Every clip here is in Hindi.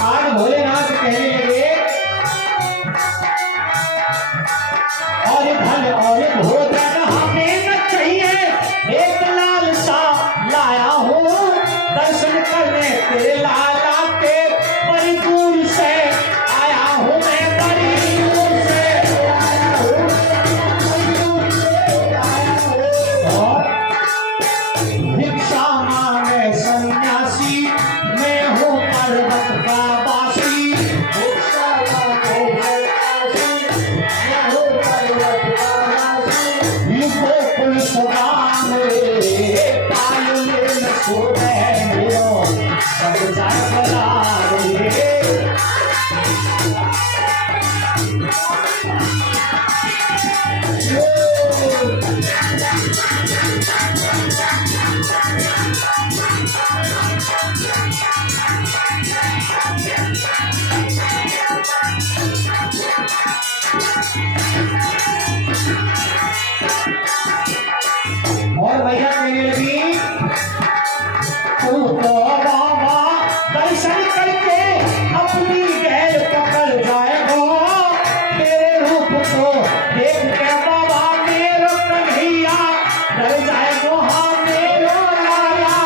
आज भोलेनाथ कहने लगे और धन और भोजन हमें न चाहिए, एक लाल सा लाया हूँ दर्शन करने तेरे लाला के, बड़ी दूर से आया हूँ मैं, बड़ी दूर से आया हूँ, बड़ी दूर से आया हूँ। और भिक्षा मांगे सन्यासी, मैं हूँ पर्वत का वासी, भिक्षा मांगे सन्यासी, मैं हूँ पर्वत का वासी। युगो पुरुष राम रे, पालने न सोने मेरो, सब जाए बला रे। और भैया कहने लगी तू तो बाबा दर्शन करके अपनी गैल पकड़ जाएगा, तेरे रूप को देख के बाबा मेरो कन्हैया डर जाएगा, हाँ मेरो लाला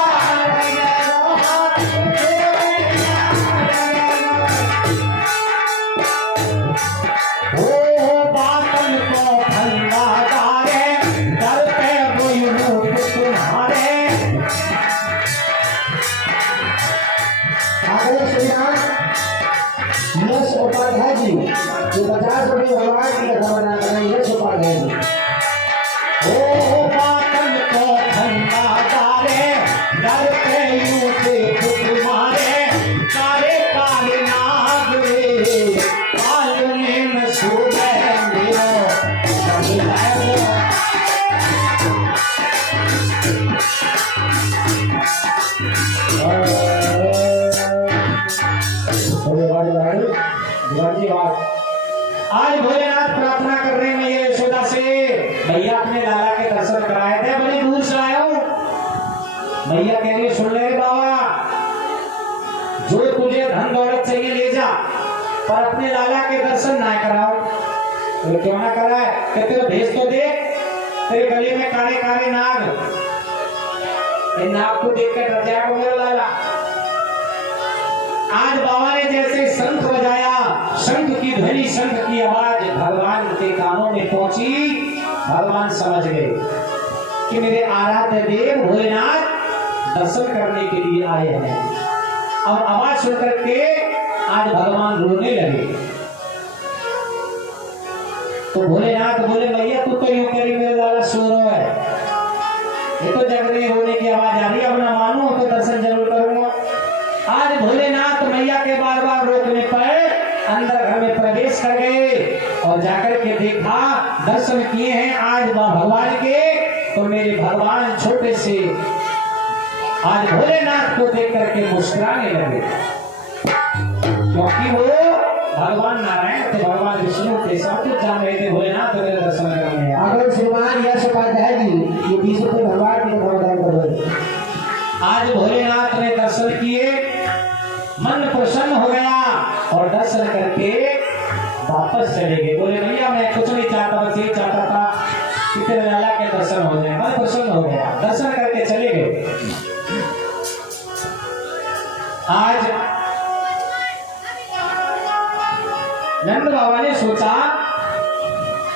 ओ बातन को ठंडा डाले, डर पे कोई रूप तुम्हारे। यश उपाध्याय जी जो 50 रुपये भगवान की कथा बना कर यश उपाध्याय जी। ओ बातन को ठंडा डाले, डर पे यूं से तुम्हारे, काले काले नाग रे, पालने में सोए मेरो, सब जाएगा। आज भोलेनाथ प्रार्थना कर रहे हैं ये यशोदा से, भैया अपने लाला के दर्शन कराए थे, बड़ी दूर से आया हूं। भैया कह रही सुन ले बाबा, जो तुझे धन दौलत चाहिए ले जा, पर अपने लाला के दर्शन ना कराओ। तो क्यों ना कराए, कहते तो भेज तो देख, तेरे गले में काले काले नाग, इन नाग को देख कर डर जाएगा मेरा लाला। आज बाबा ने जैसे शंख बजाया, शंख की ध्वनि, शंख की आवाज भगवान के कानों में पहुंची, भगवान समझ गए कि मेरे आराध्य देव भोलेनाथ दर्शन करने के लिए आए हैं। अब आवाज सुनकर के आज भगवान रोने लगे। तो भोलेनाथ बोले भैया तू तो यूं करी मेरे लाला सो रहा है, ये तो जग रही रोने की आवाज आ रही है, अब ना मानू तो दर्शन जरूर करूंगा। आज भोलेनाथ मैया के बार बार रोकने पर अंदर घर में प्रवेश कर गए और जाकर के देखा, दर्शन किए हैं आज भगवान के, तो मेरे भगवान छोटे से आज भोलेनाथ को देख करके मुस्कुराने लगे, क्योंकि वो भगवान नारायण थे, भगवान विष्णु थे, सब कुछ जान रहे थे। भोलेनाथ मेरे दर्शन करने अगर श्रीमान यश उपाध्याय जी ये 20 रुपये भगवान के प्रदान कर रहे। आज भोलेनाथ ने दर्शन किए, मन प्रसन्न हो गया और दर्शन करके वापस चले गए। बोले भैया मैं कुछ नहीं चाहता, बस ये चाहता था कि तेरे लाला के दर्शन हो जाए। मन प्रसन्न हो गया, दर्शन करके चले गए। आज नंद बाबा ने सोचा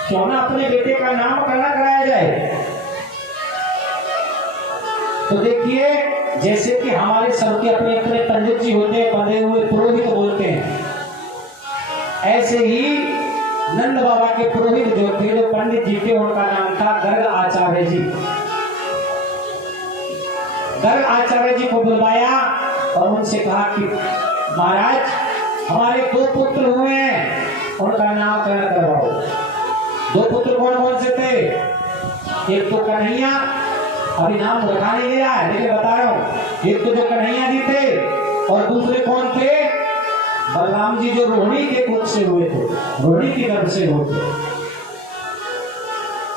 क्यों ना अपने बेटे का नामकरण कराया जाए। तो देखिए जैसे कि हमारे सबके अपने अपने पंडित जी होते हैं, बंधे हुए पुरोहित बोलते हैं, ऐसे ही नंद बाबा के पुरोहित जो थे, जो पंडित जी थे, उनका नाम था गर्ग आचार्य जी। गर्ग आचार्य जी को बुलवाया और उनसे कहा कि महाराज हमारे 2 पुत्र हुए हैं, उनका नामकरण करवाओ। 2 पुत्र कौन कौन से थे? एक तो कन्हैया, अभी नाम रखा नहीं गया है लेकिन बता रहा हूं, एक तो जो कन्हैया जी थे और दूसरे कौन थे? बलराम जी जो रोहिणी के कुल से हुए थे, रोहिणी के गर्भ से हुए थे।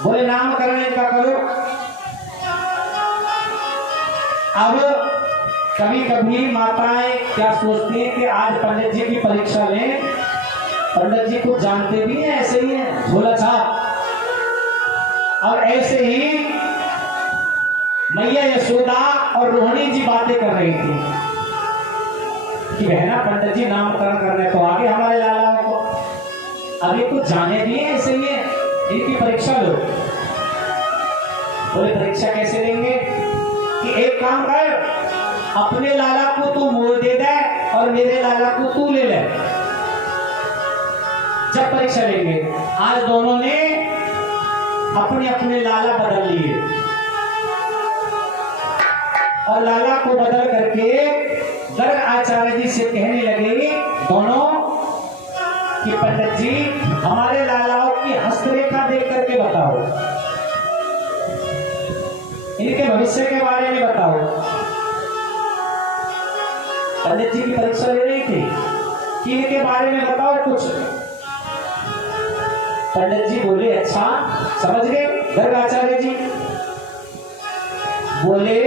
बोले नामकरण इनका करो। अब कभी कभी माताएं क्या सोचती हैं कि आज पंडित जी की परीक्षा लें। पंडित जी कुछ जानते भी हैं, ऐसे ही है झोला छाप। और ऐसे ही मैया यशोदा और रोहिणी जी बातें कर रही थी कि बहना पंडित जी नामकरण कर रहे तो आगे हमारे लाला को अभी कुछ जाने भी है, ऐसे ही है, इनकी परीक्षा लो। बोले परीक्षा कैसे लेंगे कि एक काम कर, अपने लाला को तू मोड़ दे दे और मेरे लाला को तू ले ले, जब परीक्षा लेंगे। आज दोनों ने अपने अपने लाला बदल लिए और लाला को बदल करके गर्ग आचार्य जी से कहने लगे दोनों कि पंडित जी हमारे लालाओं की हस्तरेखा देख करके बताओ, इनके भविष्य के बारे में बताओ। पंडित जी की परीक्षा ले रही थी कि इनके बारे में बताओ कुछ। पंडित जी बोले अच्छा समझ गए गर्ग आचार्य जी। बोले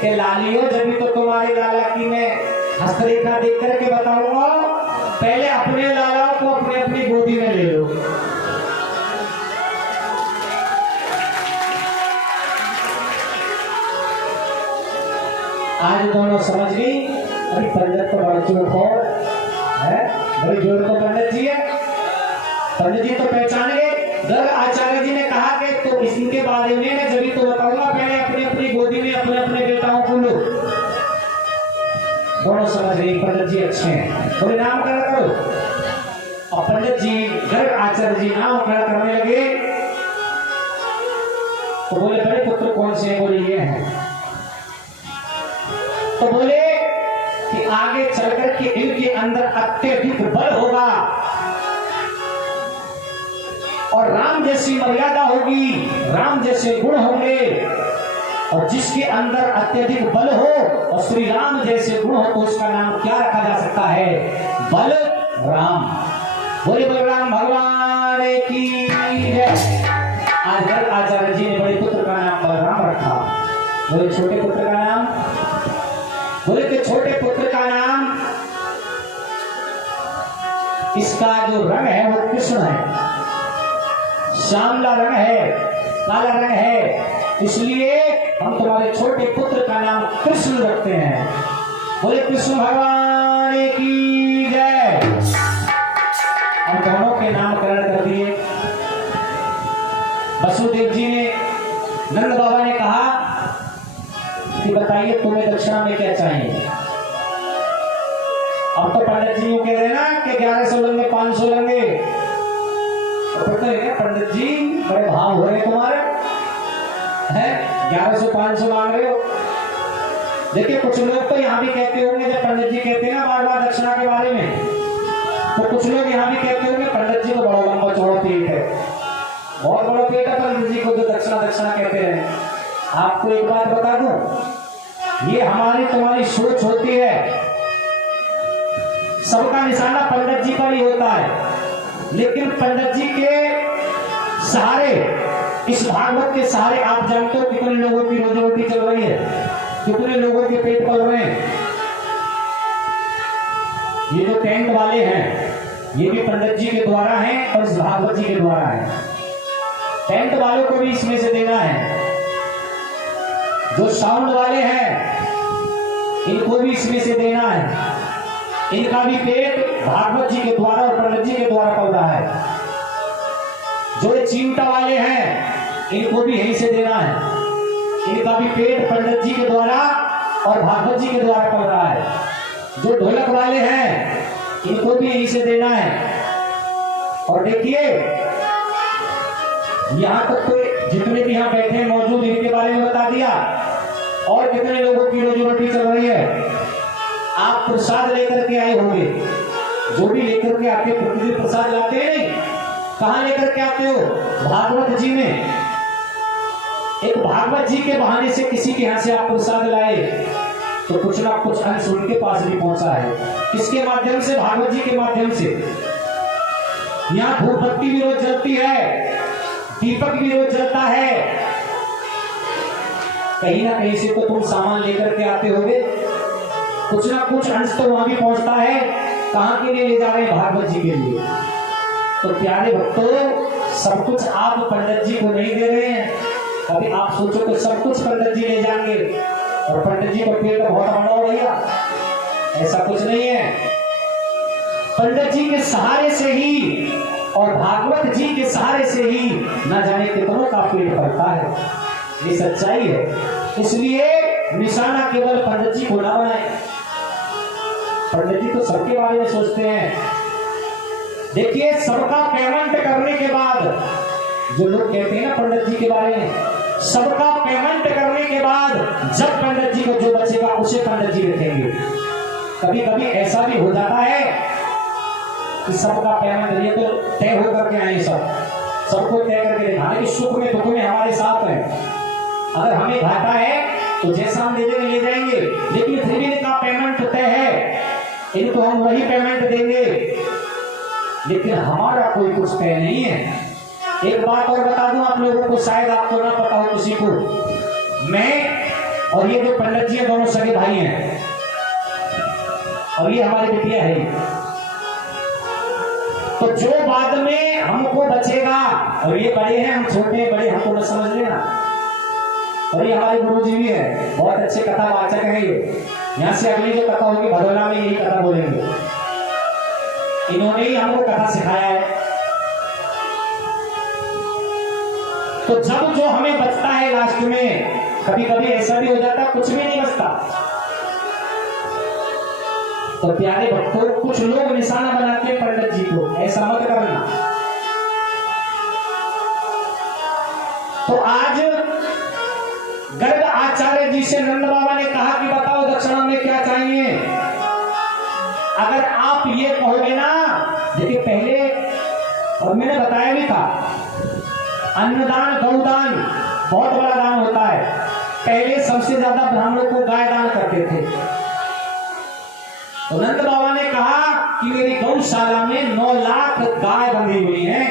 कि लालियो जब तो तुम्हारे लाला की मैं हस्तरेखा देख करके बताऊंगा, पहले अपने लाला को अपने अपनी गोदी में ले लो। आज दोनों समझ गई। अरे पंडित तो बड़ा चोर है, बड़ी जोर तो पंडित जी है। पंडित जी तो पहचान गए। गर्ग आचार्य जी ने कहा कि तो इनके बारे में मैं जब तो बताऊंगा, पहले अपनी अपनी गोदी में अपने अपने बेटाओं को लो। दोनों समझ गए पंडित जी अच्छे हैं, थोड़ी नाम खड़ा करो। और पंडित जी गर्ग आचार्य जी नाम खड़ा करने लगे तो बोले बड़े पुत्र कौन से हैं? बोले ये हैं। तो बोले कि आगे चलकर के इनके अंदर अत्यधिक बल होगा और राम जैसी मर्यादा होगी, राम जैसे गुण होंगे, और जिसके अंदर अत्यधिक बल हो और श्री राम जैसे गुण हो तो उसका नाम क्या रखा जा सकता है? बल राम। बोले बलराम भगवान की जय। आज गर्ग आचार्य जी ने बड़े पुत्र का नाम बलराम रखा। बोले छोटे पुत्र का नाम? बोले कि छोटे पुत्र का नाम, इसका जो रंग है वो कृष्ण है, श्यामला रंग है, काला रंग है, इसलिए हम तुम्हारे छोटे पुत्र का नाम कृष्ण रखते हैं। बोले कृष्ण भगवान की जय। हम दोनों के नामकरण कर दिए। वसुदेव जी ने, नंद बाबा ने कहा कि बताइए तुम्हें दक्षिणा में क्या चाहिए? अब तो पंडित जी कह रहे ना कि 1100 लेंगे 500 लेंगे, तो पता है पंडित जी बड़े भाव हो रहे तुम्हारे हैं, 1100-500 मांग रहे हो। देखिए कुछ लोग तो यहाँ भी कहते होंगे, जब पंडित जी कहते हैं ना बार बार दक्षिणा के बारे में, तो कुछ लोग यहाँ भी कहते होंगे पंडित जी को बड़ा लंबा चौड़ा पेट है, बहुत बड़ा पेट है पंडित जी को, जो दक्षिणा दक्षिणा कहते हैं। आपको एक बात बता दूं, ये हमारी तुम्हारी सोच होती है। सबका निशाना पंडित जी पर ही होता है, लेकिन पंडित जी के सहारे, इस भागवत के सहारे आप जानते हो कितने लोगों की रोजी रोटी चल रही है, कितने लोगों के पेट पल रहे हैं। ये जो टेंट वाले हैं ये भी पंडित जी के द्वारा हैं और इस भागवत जी के द्वारा है। टेंट वालों को भी इसमें से देना है। जो साउंड वाले हैं इनको भी इसमें से देना है। इनका भी पेट भागवत जी के द्वारा और पंडित जी के द्वारा पल रहा है। जो ये चिमटा वाले हैं इनको भी यहीं से देना है। इनका भी पेट पंडित जी के द्वारा और भागवत जी के द्वारा पल रहा है। जो ढोलक वाले हैं इनको भी यहीं से देना है। और देखिए यहाँ तक तो जितने भी यहाँ बैठे हैं मौजूद, इनके बारे में बता दिया। और कितने लोगों की रोजी रोटी चल रही है। आप प्रसाद लेकर के आए होंगे, जो भी लेकर के आके प्रतिदिन प्रसाद लाते हैं, कहाँ लेकर के आते हो? भागवत जी में। एक भागवत जी के बहाने से किसी के यहाँ से आप प्रसाद लाए, तो कुछ ना कुछ अंश उनके पास भी पहुंचा है। किसके माध्यम से? भागवत जी के माध्यम से। यहाँ धूप बत्ती भी रोज जलती है, दीपक भी रोज जलता है। कहीं ना कहीं से तो तुम सामान लेकर के आते होगे, कुछ ना कुछ अंश तो वहां भी पहुंचता है। कहां के लिए ले जा रहे हैं? भागवत जी के लिए। तो प्यारे भक्तों, सब कुछ आप पंडित जी को नहीं दे रहे हैं। कभी आप सोचो तो सब कुछ पंडित जी ले जाएंगे और पंडित जी को पेट बहुत बड़ा हो भैया, ऐसा कुछ नहीं है। पंडित जी के सहारे से ही और भागवत जी के सहारे से ही न जाने कितनों का पेट भरता है। ये सच्चाई है। इसलिए निशाना केवल पंडित जी को ना बनाए। पंडित जी तो सबके बारे में सोचते हैं। देखिए, सबका पेमेंट करने के बाद, जो लोग कहते हैं ना पंडित जी के बारे में, सबका पेमेंट करने के बाद जब पंडित जी को जो बचेगा उसे पंडित जी रखेंगे। कभी कभी ऐसा भी हो जाता है कि सबका पेमेंट ये तो तय होकर के आए, सबको तय करके देना कि सुख में दुख में हमारे साथ है। अगर हमें घाटा है तो जैसा हम दे देंगे ले जाएंगे, लेकिन फिर भी इनका पेमेंट तय है, इनको हम वही पेमेंट देंगे। लेकिन हमारा कोई कुछ तय नहीं है। एक बात और बता दूं आप लोगों को, शायद आपको ना पता हो किसी को, मैं और ये जो पंडित जी दोनों सगे भाई हैं और ये हमारी बिटिया है। तो जो बाद में हमको बचेगा, और ये बड़े हैं हम छोटे बड़े हमको न समझ लेना, और ये हमारे गुरु जी भी है, बहुत अच्छे कथा वाचक है। ये यहाँ से अगली जो कथा होगी भदोला में यही कथा बोलेंगे। इन्होंने ही हमको कथा सिखाया है। तो जब जो हमें बचता है लास्ट में, कभी कभी ऐसा भी हो जाता है कुछ भी नहीं बचता। तो प्यारे भक्तों, कुछ लोग निशाना बनाते हैं पंडित जी को, ऐसा मत करना। तो आज गर्ग आचार्य जी से नंद बाबा ने कहा कि बताओ दक्षिणा में क्या चाहिए। अगर आप ये कहोगे ना, देखिए पहले, और मैंने बताया भी था, अन्नदान गौदान बहुत बड़ा दान होता है। पहले सबसे ज्यादा ब्राह्मणों को गाय दान करते थे। तो नंद बाबा ने कहा कि मेरी गौशाला में 9 लाख गाय बंधी हुई है,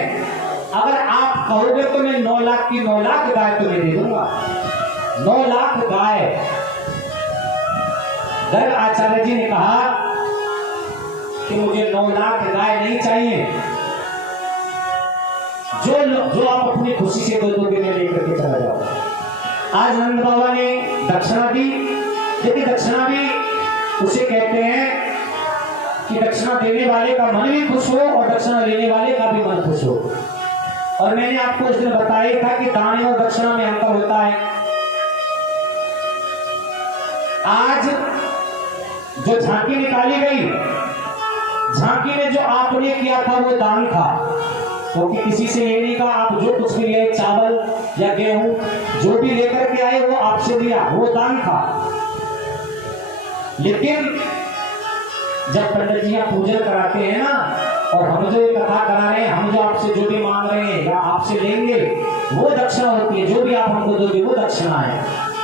अगर आप कहोगे तो मैं 9 लाख की 9 लाख गाय तुम्हें दे दूंगा। 9 लाख गाय। गर्ग आचार्य जी ने कहा कि मुझे 9 लाख गाय नहीं चाहिए, जो आप अपनी खुशी से दो दोगे मैं लेकर के चला जाओ। आज नंद बाबा ने दक्षिणा दी। देखिए, दक्षिणा भी उसे कहते हैं कि दक्षिणा देने वाले का मन भी खुश हो और दक्षिणा लेने वाले का भी मन खुश हो। और मैंने आपको उस दिन बताया था कि दान और दक्षिणा में अंतर होता है। आज जो झांकी निकाली गई, झांकी में जो आपने किया था वो दान था, क्योंकि किसी से ये नहीं कहा आप जो कुछ भी लिए, चावल या गेहूं जो भी लेकर के आए वो आपसे लिया, वो दान था। लेकिन जब पंडित जी पूजन कराते हैं ना, और हम जो कथा करा रहे हैं, हम जो आपसे जो भी मांग रहे हैं या आपसे लेंगे, वो दक्षिणा होती है। जो भी आप हमको दोगे वो दक्षिणा है,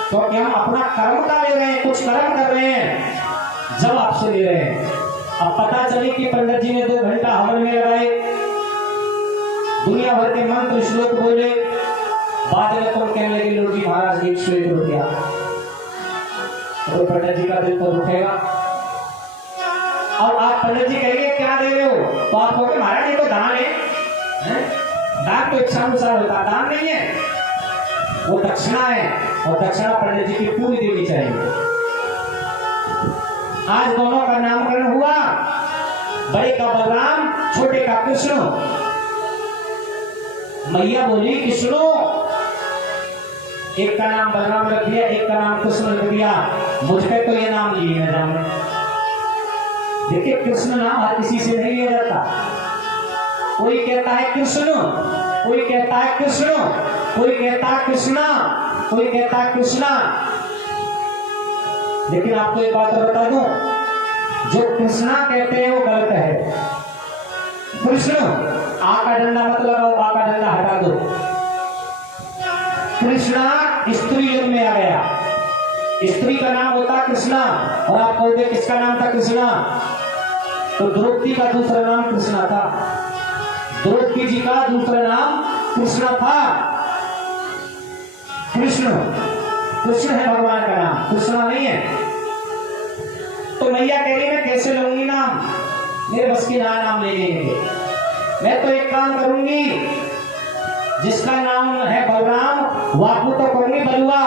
क्योंकि हम अपना कर्म का ले रहे हैं, कुछ कर्म कर रहे हैं जब आपसे ले रहे हैं। अब पता चले कि पंडित जी ने 2 घंटा हवन में लगाए, दुनिया भर के मंत्र श्लोक बोले, बाद में तुम कहने लगे लो जी महाराज 101 रुपया, तो पंडित जी का दिल तो दुखेगा। अब आप पंडित जी कहेंगे क्या दे रहे हो, तो आप कहोगे महाराज ये तो दान है। दान तो इच्छा अनुसार होता, दान नहीं है, वो दक्षिणा है, और दक्षिणा पंडित जी की पूरी देनी चाहिए। आज दोनों का नामकरण हुआ, बड़े का बलराम, छोटे का कृष्ण। मैया बोली कृष्णो, एक का नाम बलराम रख दिया, एक का नाम कृष्ण रख दिया, मुझ पे तो ये नाम लिए न जाने। देखिए, कृष्ण नाम हर किसी से नहीं लिया जाता। कोई कहता है कृष्ण, कोई कहता है कृष्ण, कोई कहता है कृष्णा, कोई कहता है कृष्णा। लेकिन आपको एक बात बता दूं, जो कृष्णा कहते हैं वो गलत है। कृष्ण, आ का डंडा मत लगाओ, आ का डंडा हटा दो। कृष्णा स्त्री युग में आ गया। स्त्री का नाम होता कृष्णा, और आप कहोगे किसका नाम था कृष्णा? तो द्रौपदी का दूसरा नाम कृष्णा था। द्रौपदी जी का दूसरा नाम कृष्णा था। कृष्ण, कृष्ण है भगवान का नाम, कृष्णा नहीं है। तो मैया कह रही मैं कैसे लूंगी नाम, मेरे बस की नाम ले लेंगे। मैं तो एक काम करूंगी, जिसका नाम है बलराम वाकू तो कहूंगी बलुआ,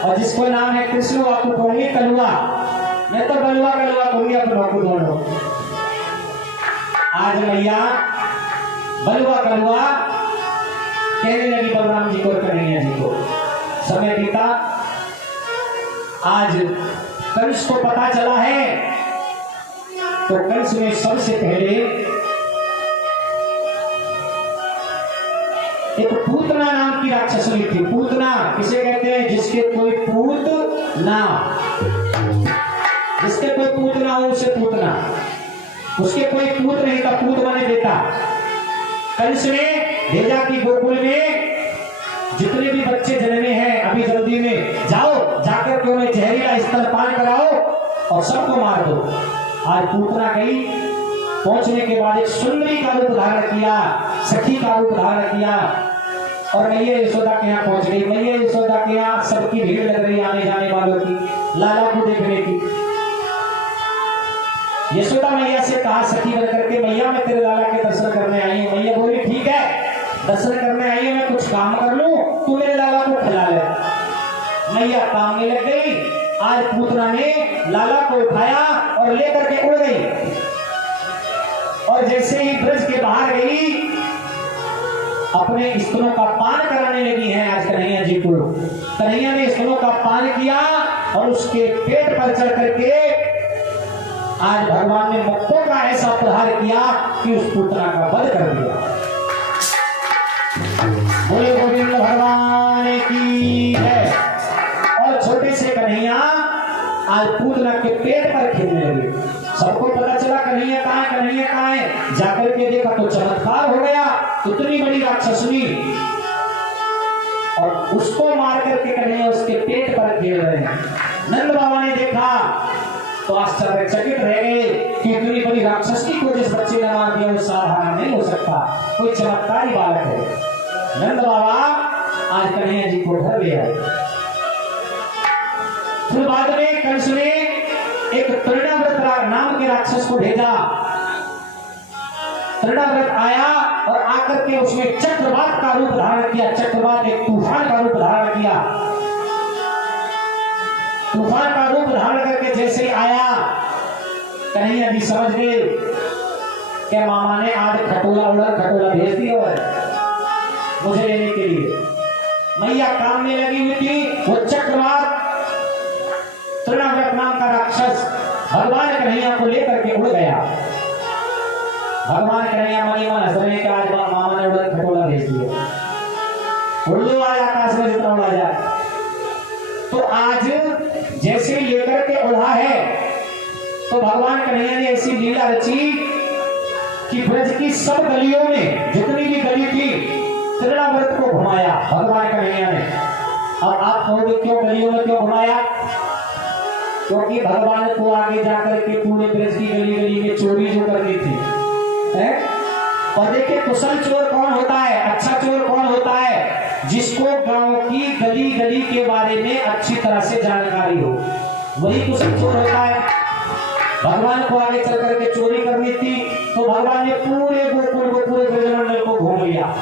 और जिसको नाम है कृष्ण वाकू कहूंगी कलुआ। मैं तो बलुआ कलुआ कहूंगी अपनों को दोनों। आज मैया बलुआ कलुआ कहने लगी बलराम जी को और कन्हैया जी को। समय बीता, आज कंस को पता चला है, तो कंस ने सबसे पहले एक पूतना नाम की राक्षसनी थी। पूतना किसे कहते हैं? जिसके कोई पूत ना, जिसके कोई पूत ना हो उसे पूतना। उसके कोई पूत नहीं था, पूत माने बेटा। कंस ने भेजा कि गोकुल में जितने भी बच्चे जन्मे हैं अभी जल्दी में जाओ, जाकर के उन्हें जहरीला स्तनपान कराओ और सबको मार दो। आज पूतना गई, पहुंचने के बाद एक सुंदरी का रूप धारण किया, सखी का रूप धारण किया, और मैया यशोदा के यहाँ पहुंच गई। मैया यशोदा के यहाँ सबकी भीड़ लग रही आने जाने वालों की, लाला को देखने की। यशोदा मैया से कहा सखी बन करके, मैया मैं तेरे लाला के दर्शन करने आई हूँ। मैया बोली ठीक है, दर्शन करने आई हूँ, मैं कुछ काम कर लूं, तू मेरे लाला को खिला ले। मैया काम में लग गई। आज पूतना ने लाला को उठाया और लेकर के उड़ गई, और जैसे ही ब्रज के बाहर गई अपने स्तनों का पान कराने लगी है आज कन्हैया जी को। कन्हैया ने स्तनों का पान किया और उसके पेट पर चढ़ करके आज भगवान ने मुक्तों का ऐसा प्रहार किया कि उस पूतना का वध कर दिया। बोले गोविंद भगवान की है। और छोटे से कन्हैया आज पूतना के पेट पर खेलने लगे। सबको पता चला कन्हैया कहाँ है, कन्हैया कहाँ है। जाकर के देखा तो चमत्कार हो गया, इतनी बड़ी राक्षसनी, और उसको मार करके कन्हैया उसके पेट पर खेल रहे हैं। नंद बाबा ने देखा तो आश्चर्यचकित रह गए कि इतनी बड़ी राक्षसनी को जिस बच्चे ने मार दिया वो साधारण नहीं हो सकता, कोई चमत्कारी बालक है। नंद बाबा आज कन्हैया जी को घर ले आए। फिर बाद में कंस ने एक तृणाव्रत नाम के राक्षस को भेजा। तृणाव्रत आया और आकर के उसने चक्रवात का रूप धारण किया। चक्रवात एक तूफान का रूप धारण किया। तूफान का रूप धारण करके जैसे ही आया कन्हैया जी समझ गए कि मामा ने आज खटोला भेज दिया है मुझे लेने के लिए। मैया काम में लगी हुई थी। वो चक्रवात तृणाव्रत नाम का राक्षस भगवान कन्हैया को लेकर के उड़ गया। भगवान कन्हैया मनी मन हंस रहे कि आज मामा ने उड़न खटोला भेज दिया। उल्लू आया आकाश में जितना उड़ा जाए। तो आज जैसे ही लेकर के उड़ा है तो भगवान कन्हैया ने ऐसी लीला रची कि ब्रज की सब गलियों में जितनी भी गली थी तृणाव्रत को घुमाया भगवान कन्हैया ने। अब आप कहोगे क्यों गलियों में क्यों घुमाया? क्योंकि भगवान को आगे जाकर के पूरे ब्रज की गली गली में चोरी जो करनी थी है? और देखिए कुशल चोर कौन होता है, अच्छा चोर कौन होता है? जिसको गांव की गली गली के बारे में अच्छी तरह से जानकारी हो, वही कुशल चोर होता है। भगवान को आगे चल करके चोरी करनी थी तो भगवान ने पूरे गोकुल को, पूरे ब्रजमंडल को घूम लिया।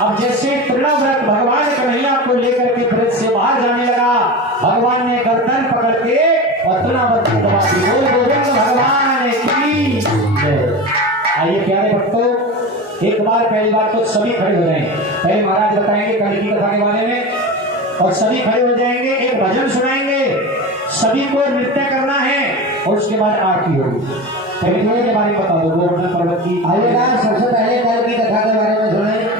अब जैसे तृणाव्रत भगवान कन्हैया को लेकर के ब्रज से बाहर जाने लगा, भगवान ने गर्दन पकड़ के और तृणाव्रत को दबा दी। बोल गोविंद भगवान की जय। आइए प्यारे भक्तों, एक बार पहली बार तो सभी खड़े हो जाएंगे। पहले महाराज बताएंगे कल की कथा के बारे में और सभी खड़े हो जाएंगे, एक भजन सुनाएंगे, सभी को नृत्य करना है और उसके बाद आरती होगी। पहले के बारे में बता दो गोवर्धन पर्वत की। आइएगा सबसे पहले कल की कथा के बारे में सुने।